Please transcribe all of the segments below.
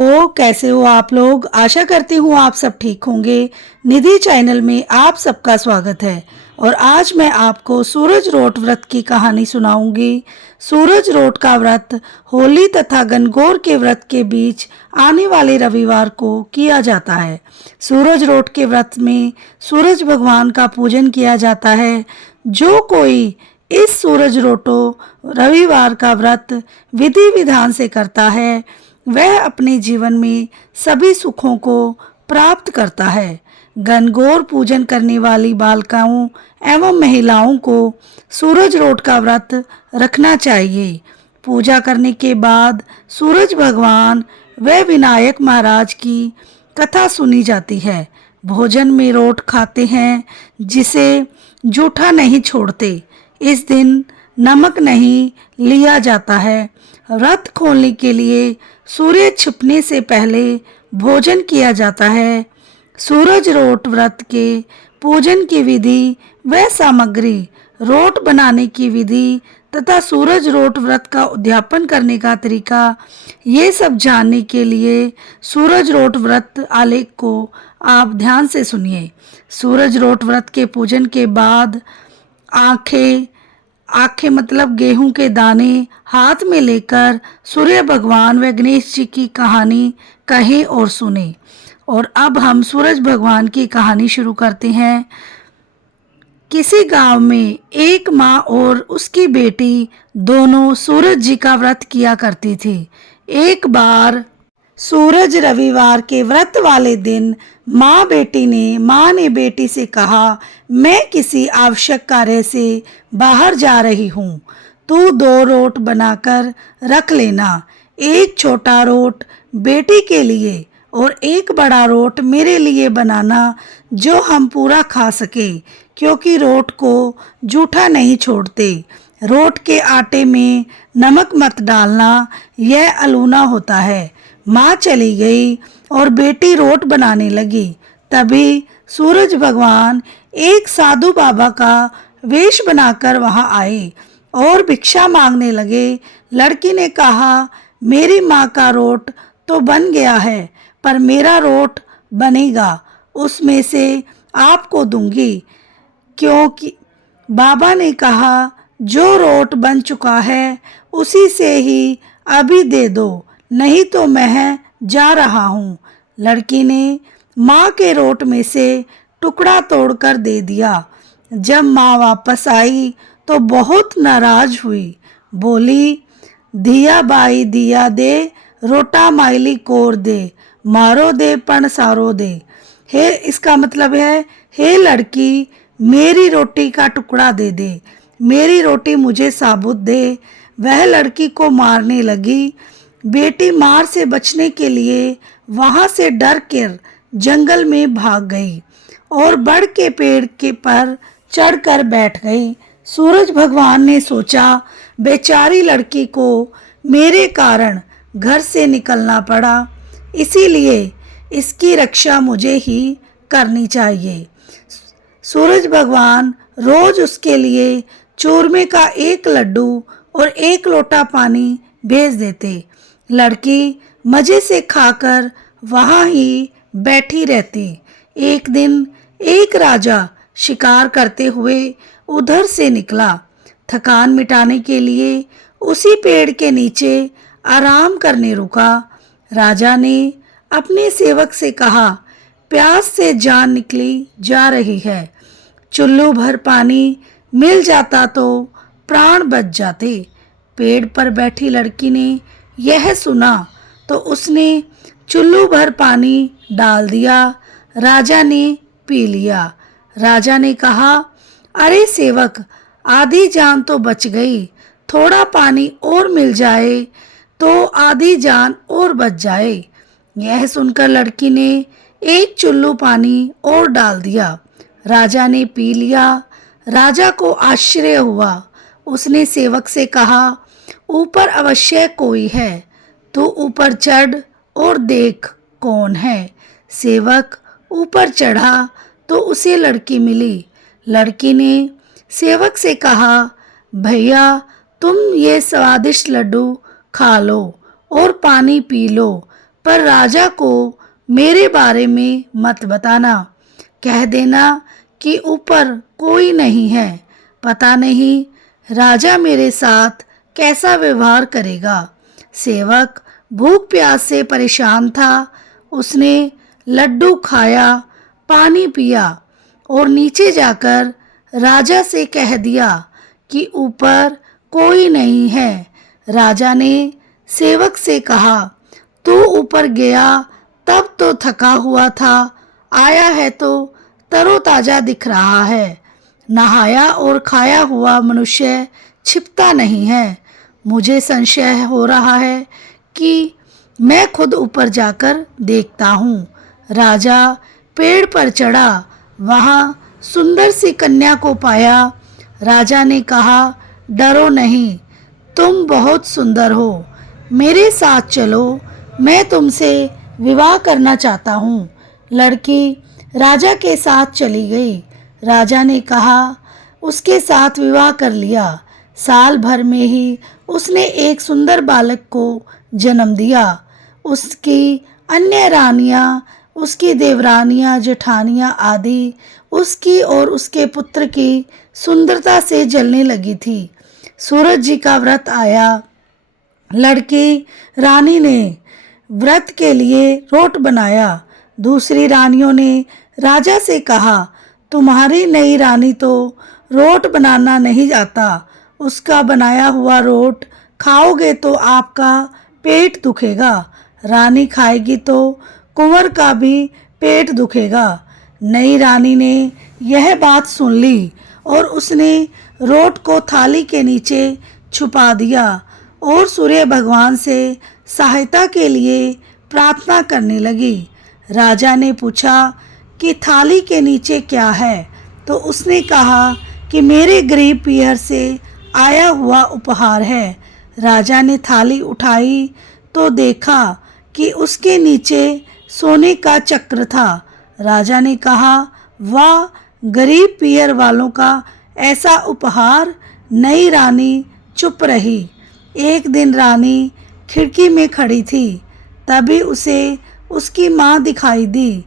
कैसे हो आप लोग। आशा करती हूँ आप सब ठीक होंगे। निधि चैनल में आप सबका स्वागत है और आज मैं आपको सूरज रोट व्रत की कहानी सुनाऊंगी। सूरज रोट का व्रत होली तथा गणगौर के व्रत के बीच आने वाले रविवार को किया जाता है। सूरज रोट के व्रत में सूरज भगवान का पूजन किया जाता है। जो कोई इस सूरज रोटो रविवार का व्रत विधि विधान से करता है वह अपने जीवन में सभी सुखों को प्राप्त करता है। गणगौर पूजन करने वाली बालिकाओं एवं महिलाओं को सूरज रोट का व्रत रखना चाहिए। पूजा करने के बाद सूरज भगवान व विनायक महाराज की कथा सुनी जाती है। भोजन में रोट खाते हैं जिसे जूठा नहीं छोड़ते। इस दिन नमक नहीं लिया जाता है। व्रत खोलने के लिए सूर्य छिपने से पहले भोजन किया जाता है। सूरज रोट व्रत के पूजन की विधि व सामग्री, रोट बनाने की विधि तथा सूरज रोट व्रत का उद्यापन करने का तरीका, ये सब जानने के लिए सूरज रोट व्रत आलेख को आप ध्यान से सुनिए। सूरज रोट व्रत के पूजन के बाद आंखें आंखें मतलब गेहूं के दाने हाथ में लेकर सूर्य भगवान व गणेश जी की कहानी कहें और सुने। और अब हम सूरज भगवान की कहानी शुरू करते हैं। किसी गांव में एक माँ और उसकी बेटी दोनों सूरज जी का व्रत किया करती थी। एक बार सूरज रविवार के व्रत वाले दिन माँ ने बेटी से कहा, मैं किसी आवश्यक कार्य से बाहर जा रही हूँ, तू 2 रोट बनाकर रख लेना। एक छोटा रोट बेटी के लिए और एक बड़ा रोट मेरे लिए बनाना, जो हम पूरा खा सके, क्योंकि रोट को जूठा नहीं छोड़ते। रोट के आटे में नमक मत डालना, यह अलूना होता है। माँ चली गई और बेटी रोट बनाने लगी। तभी सूरज भगवान एक साधु बाबा का वेश बनाकर वहां आए और भिक्षा मांगने लगे। लड़की ने कहा, मेरी माँ का रोट तो बन गया है, पर मेरा रोट बनेगा, उसमें से आपको दूंगी। क्योंकि बाबा ने कहा, जो रोट बन चुका है उसी से ही अभी दे दो, नहीं तो मैं जा रहा हूँ। लड़की ने माँ के रोट में से टुकड़ा तोड़कर दे दिया। जब माँ वापस आई तो बहुत नाराज हुई। बोली, दिया बाई दिया दे, रोटा माइली कोर दे, मारो दे पण सारो दे। हे, इसका मतलब है, हे लड़की, मेरी रोटी का टुकड़ा दे दे, मेरी रोटी मुझे साबुत दे। वह लड़की को मारने लगी। बेटी मार से बचने के लिए वहां से डर कर जंगल में भाग गई और बड़ के पेड़ के पर चढ़कर बैठ गई। सूरज भगवान ने सोचा, बेचारी लड़की को मेरे कारण घर से निकलना पड़ा, इसीलिए इसकी रक्षा मुझे ही करनी चाहिए। सूरज भगवान रोज उसके लिए चूरमे का 1 लड्डू और 1 लोटा पानी भेज देते। लड़की मजे से खाकर वहां ही बैठी रहती। एक दिन एक राजा शिकार करते हुए उधर से निकला। थकान मिटाने के लिए उसी पेड़ के नीचे आराम करने रुका। राजा ने अपने सेवक से कहा, प्यास से जान निकली जा रही है, चुल्लू भर पानी मिल जाता तो प्राण बच जाते। पेड़ पर बैठी लड़की ने यह सुना तो उसने चुल्लू भर पानी डाल दिया। राजा ने पी लिया। राजा ने कहा, अरे सेवक, आधी जान तो बच गई, थोड़ा पानी और मिल जाए तो आधी जान और बच जाए। यह सुनकर लड़की ने 1 चुल्लू पानी और डाल दिया। राजा ने पी लिया। राजा को आश्चर्य हुआ। उसने सेवक से कहा, ऊपर अवश्य कोई है, तू ऊपर चढ़ और देख कौन है। सेवक ऊपर चढ़ा तो उसे लड़की मिली। लड़की ने सेवक से कहा, भैया, तुम ये स्वादिष्ट लड्डू खा लो और पानी पी लो, पर राजा को मेरे बारे में मत बताना। कह देना कि ऊपर कोई नहीं है। पता नहीं राजा मेरे साथ कैसा व्यवहार करेगा। सेवक भूख प्यास से परेशान था। उसने लड्डू खाया, पानी पिया और नीचे जाकर राजा से कह दिया कि ऊपर कोई नहीं है। राजा ने सेवक से कहा, तू ऊपर गया तब तो थका हुआ था, आया है तो तरोताजा दिख रहा है। नहाया और खाया हुआ मनुष्य छिपता नहीं है। मुझे संशय हो रहा है कि मैं खुद ऊपर जाकर देखता हूँ। राजा पेड़ पर चढ़ा, वहाँ सुंदर सी कन्या को पाया। राजा ने कहा, डरो नहीं, तुम बहुत सुंदर हो, मेरे साथ चलो, मैं तुमसे विवाह करना चाहता हूँ। लड़की राजा के साथ चली गई। राजा ने कहा, उसके साथ विवाह कर लिया। साल भर में ही उसने एक सुंदर बालक को जन्म दिया। उसकी अन्य रानियां, उसकी देवरानियां, जेठानियां आदि उसकी और उसके पुत्र की सुंदरता से जलने लगी थी। सूरज जी का व्रत आया। लड़की रानी ने व्रत के लिए रोट बनाया। दूसरी रानियों ने राजा से कहा, तुम्हारी नई रानी तो रोट बनाना नहीं आता, उसका बनाया हुआ रोट खाओगे तो आपका पेट दुखेगा, रानी खाएगी तो कुंवर का भी पेट दुखेगा। नई रानी ने यह बात सुन ली और उसने रोट को थाली के नीचे छुपा दिया और सूर्य भगवान से सहायता के लिए प्रार्थना करने लगी। राजा ने पूछा कि थाली के नीचे क्या है, तो उसने कहा कि मेरे गरीब पीहर से आया हुआ उपहार है। राजा ने थाली उठाई तो देखा कि उसके नीचे सोने का चक्र था। राजा ने कहा, वाह, गरीब पीहर वालों का ऐसा उपहार। नई रानी चुप रही। एक दिन रानी खिड़की में खड़ी थी, तभी उसे उसकी माँ दिखाई दी,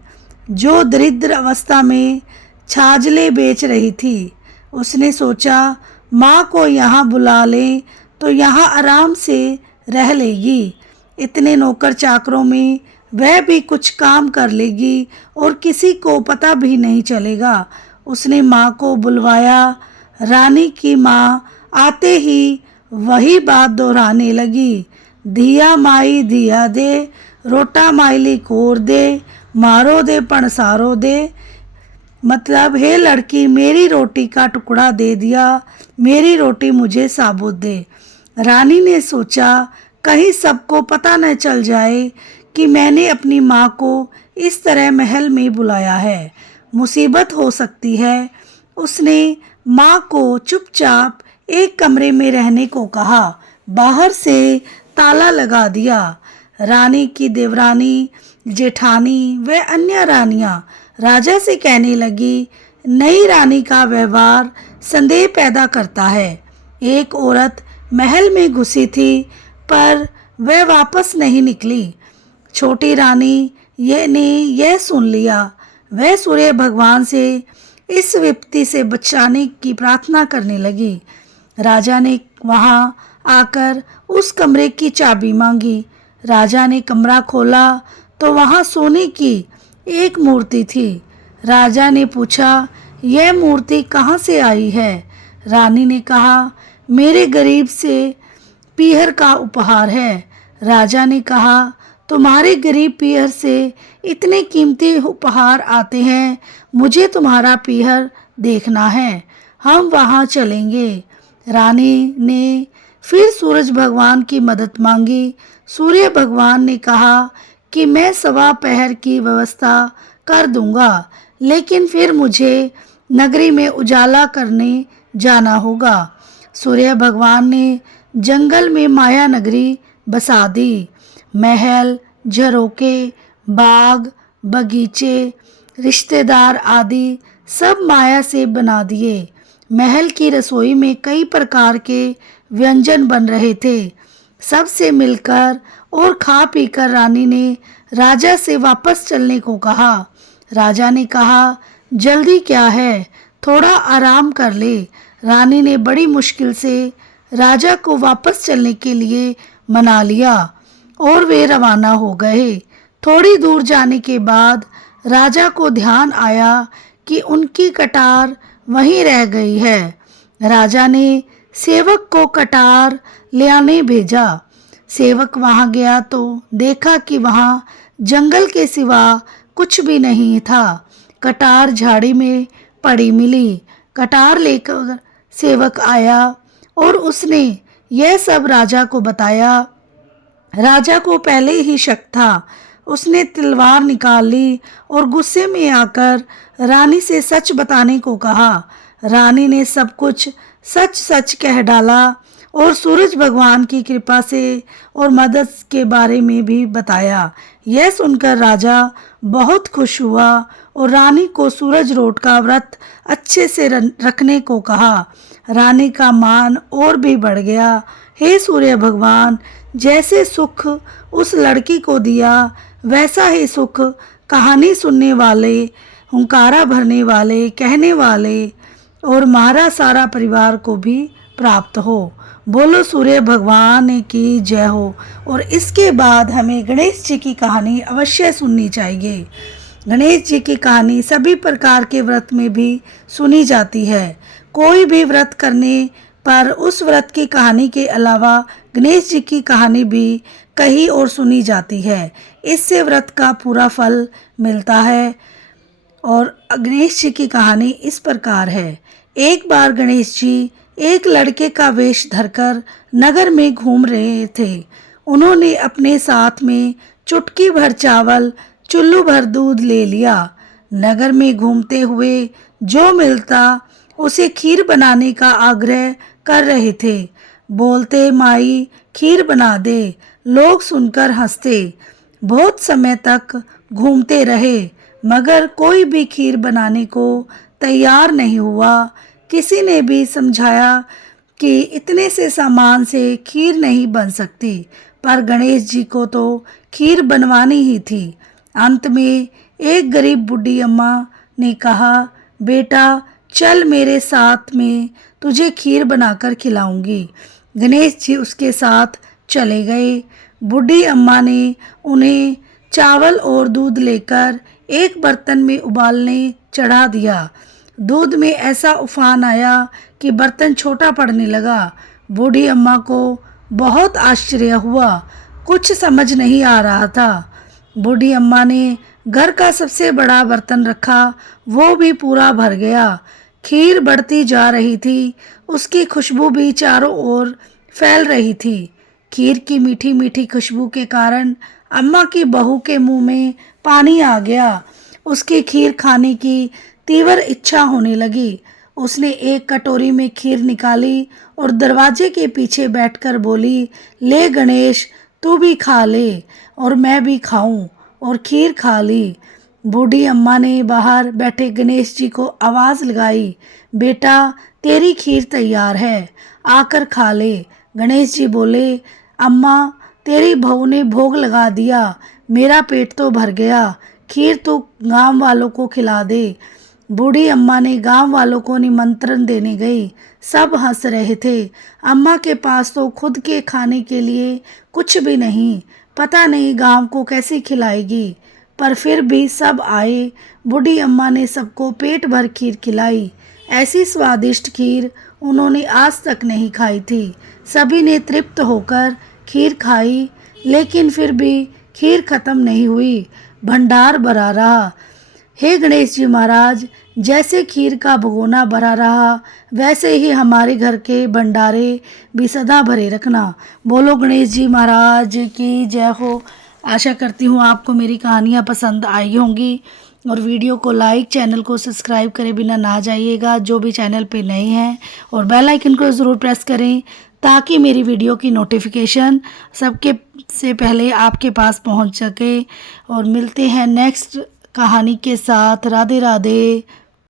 जो दरिद्र अवस्था में छाजले बेच रही थी। उसने सोचा, माँ को यहाँ बुला लें तो यहाँ आराम से रह लेगी। इतने नौकर चाकरों में वह भी कुछ काम कर लेगी और किसी को पता भी नहीं चलेगा। उसने माँ को बुलवाया। रानी की माँ आते ही वही बात दोहराने लगी, धिया माई धिया दे, रोटा माइली कोर दे, मारो दे पणसारो दे। मतलब, हे लड़की, मेरी रोटी का टुकड़ा दे दिया, मेरी रोटी मुझे साबुत दे। रानी ने सोचा, कहीं सबको पता न चल जाए कि मैंने अपनी माँ को इस तरह महल में बुलाया है, मुसीबत हो सकती है। उसने माँ को चुपचाप एक कमरे में रहने को कहा, बाहर से ताला लगा दिया। रानी की देवरानी, जेठानी व अन्य रानियां राजा से कहने लगी, नई रानी का व्यवहार संदेह पैदा करता है। एक औरत महल में घुसी थी पर वह वापस नहीं निकली। छोटी रानी ने यह सुन लिया। वह सूर्य भगवान से इस विपत्ति से बचाने की प्रार्थना करने लगी। राजा ने वहां आकर उस कमरे की चाबी मांगी। राजा ने कमरा खोला तो वहां सोने की एक मूर्ति थी। राजा ने पूछा, यह मूर्ति कहाँ से आई है? रानी ने कहा, मेरे गरीब से पीहर का उपहार है। राजा ने कहा, तुम्हारे गरीब पीहर से इतने कीमती उपहार आते हैं, मुझे तुम्हारा पीहर देखना है, हम वहाँ चलेंगे। रानी ने फिर सूरज भगवान की मदद मांगी। सूर्य भगवान ने कहा कि मैं सवा पहर की व्यवस्था कर दूंगा, लेकिन फिर मुझे नगरी में उजाला करने जाना होगा। सूर्य भगवान ने जंगल में माया नगरी बसा दी। महल, झरोके, बाग, बगीचे, रिश्तेदार आदि सब माया से बना दिए। महल की रसोई में कई प्रकार के व्यंजन बन रहे थे। सबसे मिलकर और खा पीकर रानी ने राजा से वापस चलने को कहा। राजा ने कहा, जल्दी क्या है, थोड़ा आराम कर ले। रानी ने बड़ी मुश्किल से राजा को वापस चलने के लिए मना लिया और वे रवाना हो गए। थोड़ी दूर जाने के बाद राजा को ध्यान आया कि उनकी कटार वहीं रह गई है। राजा ने सेवक को कटार ले आने भेजा। सेवक वहां गया तो देखा कि वहां जंगल के सिवा कुछ भी नहीं था। कटार झाड़ी में पड़ी मिली। कटार लेकर सेवक आया और उसने यह सब राजा को बताया। राजा को पहले ही शक था। उसने तलवार निकाल ली और गुस्से में आकर रानी से सच बताने को कहा। रानी ने सब कुछ सच सच कह डाला और सूरज भगवान की कृपा से और मदद के बारे में भी बताया। यह सुनकर राजा बहुत खुश हुआ और रानी को सूरज रोट का व्रत अच्छे से रखने को कहा। रानी का मान और भी बढ़ गया। हे सूर्य भगवान, जैसे सुख उस लड़की को दिया वैसा ही सुख कहानी सुनने वाले, हुंकारा भरने वाले, कहने वाले और हमारा सारा परिवार को भी प्राप्त हो। बोलो सूर्य भगवान की जय हो। और इसके बाद हमें गणेश जी की कहानी अवश्य सुननी चाहिए। गणेश जी की कहानी सभी प्रकार के व्रत में भी सुनी जाती है। कोई भी व्रत करने पर उस व्रत की कहानी के अलावा गणेश जी की कहानी भी कही और सुनी जाती है। इससे व्रत का पूरा फल मिलता है। और गणेश जी की कहानी इस प्रकार है। एक बार गणेश जी एक लड़के का वेश धरकर नगर में घूम रहे थे। उन्होंने अपने साथ में चुटकी भर चावल, चुल्लू भर दूध ले लिया। नगर में घूमते हुए जो मिलता उसे खीर बनाने का आग्रह कर रहे थे। बोलते, माई खीर बना दे। लोग सुनकर हंसते। बहुत समय तक घूमते रहे मगर कोई भी खीर बनाने को तैयार नहीं हुआ। किसी ने भी समझाया कि इतने से सामान से खीर नहीं बन सकती, पर गणेश जी को तो खीर बनवानी ही थी। अंत में एक गरीब बूढ़ी अम्मा ने कहा, बेटा चल मेरे साथ में तुझे खीर बनाकर खिलाऊंगी। गणेश जी उसके साथ चले गए। बूढ़ी अम्मा ने उन्हें चावल और दूध लेकर एक बर्तन में उबालने चढ़ा दिया। दूध में ऐसा उफान आया कि बर्तन छोटा पड़ने लगा। बूढ़ी अम्मा को बहुत आश्चर्य हुआ। कुछ समझ नहीं आ रहा था। बूढ़ी अम्मा ने घर का सबसे बड़ा बर्तन रखा, वो भी पूरा भर गया। खीर बढ़ती जा रही थी। उसकी खुशबू भी चारों ओर फैल रही थी। खीर की मीठी मीठी खुशबू के कारण अम्मा की बहू के मुंह में पानी आ गया। उसकी खीर खाने की तीव्र इच्छा होने लगी। उसने एक कटोरी में खीर निकाली और दरवाजे के पीछे बैठकर बोली, ले गणेश तू भी खा ले और मैं भी खाऊं, और खीर खा ली। बूढ़ी अम्मा ने बाहर बैठे गणेश जी को आवाज़ लगाई, बेटा तेरी खीर तैयार है, आकर खा ले। गणेश जी बोले, अम्मा तेरी बहू ने भोग लगा दिया, मेरा पेट तो भर गया, खीर तो गांव वालों को खिला दे। बूढ़ी अम्मा ने गांव वालों को निमंत्रण देने गई। सब हंस रहे थे। अम्मा के पास तो खुद के खाने के लिए कुछ भी नहीं, पता नहीं गांव को कैसे खिलाएगी। पर फिर भी सब आए। बूढ़ी अम्मा ने सबको पेट भर खीर खिलाई। ऐसी स्वादिष्ट खीर उन्होंने आज तक नहीं खाई थी। सभी ने तृप्त होकर खीर खाई, लेकिन फिर भी खीर खत्म नहीं हुई, भंडार भरा रहा। हे गणेश जी महाराज, जैसे खीर का भगोना भरा रहा वैसे ही हमारे घर के भंडारे भी सदा भरे रखना। बोलो गणेश जी महाराज की जय हो। आशा करती हूँ आपको मेरी कहानियाँ पसंद आई होंगी और वीडियो को लाइक, चैनल को सब्सक्राइब करे बिना ना जाइएगा जो भी चैनल पे नए हैं, और बेल आइकन को ज़रूर प्रेस करें ताकि मेरी वीडियो की नोटिफिकेशन सबके से पहले आपके पास पहुंच सके। और मिलते हैं नेक्स्ट कहानी के साथ। राधे राधे।